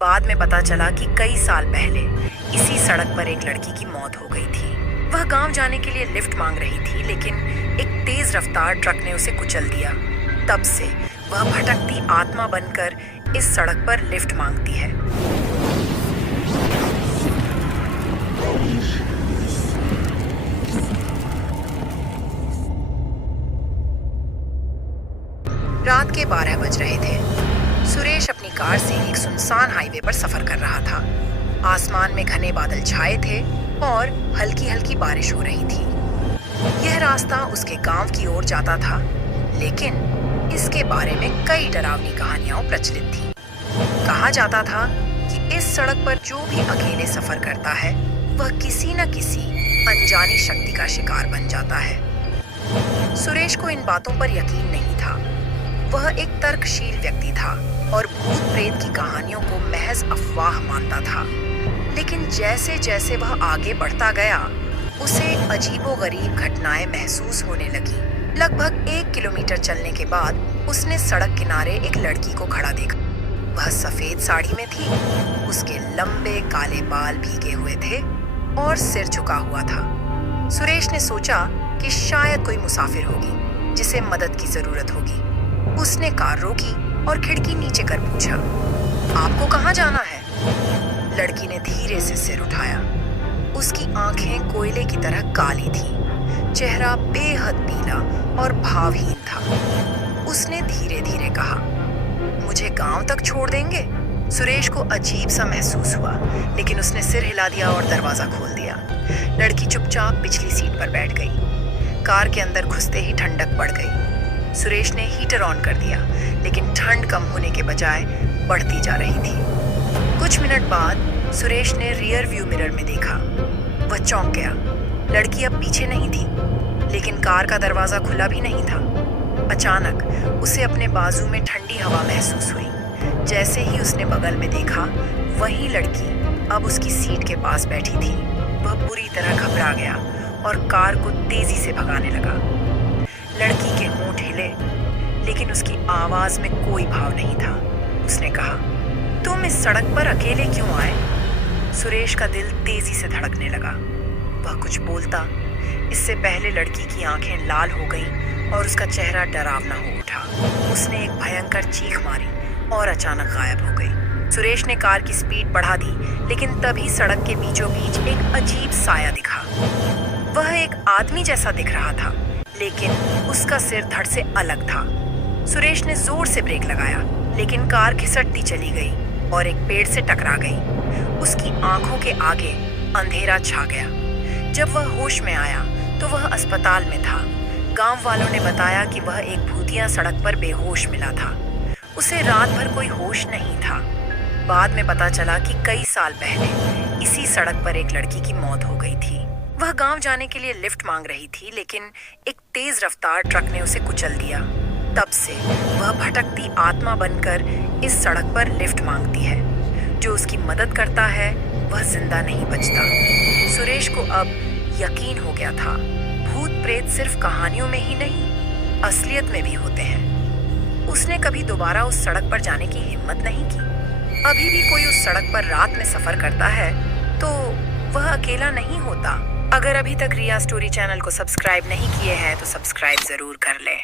बाद में पता चला कि कई साल पहले इसी सड़क पर एक लड़की की मौत हो गई थी। वह गांव जाने के लिए लिफ्ट मांग रही थी, लेकिन एक तेज रफ्तार ट्रक ने उसे कुचल दिया। तब से वह भटकती आत्मा बनकर इस सड़क पर लिफ्ट मांगती है। रात के 12 बज रहे थे। सुरेश अपनी कार से एक सुनसान हाईवे पर सफर कर रहा था। आसमान में घने बादल छाए थे और हल्की हल्की बारिश हो रही थी। यह रास्ता उसके गांव की ओर जाता था, लेकिन इसके बारे में कई डरावनी कहानियां प्रचलित थीं। कहा जाता था कि इस सड़क पर जो भी अकेले सफर करता है, वह किसी न किसी अनजानी शक्ति का शिकार बन जाता है। सुरेश को इन बातों पर यकीन नहीं था। वह एक तर्कशील व्यक्ति था और भूत प्रेत की कहानियों को महज अफवाह मानता था। लेकिन जैसे जैसे वह आगे बढ़ता गया, उसे अजीबोगरीब घटनाएं महसूस होने लगी। लगभग 1 किलोमीटर चलने के बाद उसने सड़क किनारे एक लड़की को खड़ा देखा। वह सफेद साड़ी में थी, उसके लंबे काले बाल भीगे हुए थे और सिर झुका हुआ था। सुरेश ने सोचा कि शायद कोई मुसाफिर होगी जिसे मदद की जरूरत होगी। उसने कार रोकी और खिड़की नीचे कर पूछा, आपको कहाँ जाना है? लड़की ने धीरे से सिर उठाया। उसकी आंखें कोयले की तरह काली थीं, चेहरा बेहद पीला और भावहीन था। उसने धीरे धीरे कहा, मुझे गांव तक छोड़ देंगे? सुरेश को अजीब सा महसूस हुआ, लेकिन उसने सिर हिला दिया और दरवाजा खोल दिया। लड़की चुपचाप पिछली सीट पर बैठ गई। कार के अंदर घुसते ही ठंडक बढ़ गई। सुरेश ने हीटर ऑन कर दिया, लेकिन ठंड कम होने के बजाय बढ़ती जा रही थी। कुछ मिनट बाद सुरेश ने रियर व्यू मिरर में देखा। वह चौंक गया। लड़की अब पीछे नहीं थी, लेकिन कार का दरवाजा खुला भी नहीं था। अचानक उसे अपने बाजू में ठंडी हवा महसूस हुई। जैसे ही उसने बगल में देखा, वही लड़की अब उसकी सीट के पास बैठी थी। वह बुरी तरह घबरा गया और कार को तेजी से भगाने लगा। लड़की के होंठ हिले, लेकिन उसकी आवाज में कोई भाव नहीं था। उसने कहा, तुम इस सड़क पर अकेले क्यों आए? सुरेश का दिल तेजी से धड़कने लगा। वह कुछ बोलता, इससे पहले लड़की की आंखें लाल हो गईं और उसका चेहरा डरावना हो उठा। उसने एक भयंकर चीख मारी और अचानक गायब हो गई। सुरेश ने कार की स्पीड बढ़ा दी, लेकिन तभी सड़क के बीचों बीच एक अजीब साया दिखा। वह एक आदमी जैसा दिख रहा था, लेकिन उसका सिर धड़ से अलग था। सुरेश ने जोर से ब्रेक लगाया, लेकिन कार खिसकती चली गई और एक पेड़ से टकरा गई। उसकी आंखों के आगे अंधेरा छा गया। जब वह होश में आया तो वह अस्पताल में था। गांव वालों ने बताया कि वह एक भूतिया सड़क पर बेहोश मिला था। उसे रात भर कोई होश नहीं था। बाद में पता चला कि कई साल पहले इसी सड़क पर एक लड़की की मौत हो गई थी। वह गांव जाने के लिए लिफ्ट मांग रही थी, लेकिन एक तेज रफ्तार ट्रक ने उसे कुचल दिया। तब से वह भटकती आत्मा बनकर इस सड़क पर लिफ्ट मांगती है। जो उसकी मदद करता है, वह जिंदा नहीं बचता। सुरेश को अब यकीन हो गया था, भूत प्रेत सिर्फ कहानियों में ही नहीं, असलियत में भी होते हैं। उसने कभी दोबारा उस सड़क पर जाने की हिम्मत नहीं की। अभी भी कोई उस सड़क पर रात में सफर करता है तो वह अकेला नहीं होता। अगर अभी तक रिया स्टोरी चैनल को सब्सक्राइब नहीं किए हैं तो सब्सक्राइब जरूर कर लें।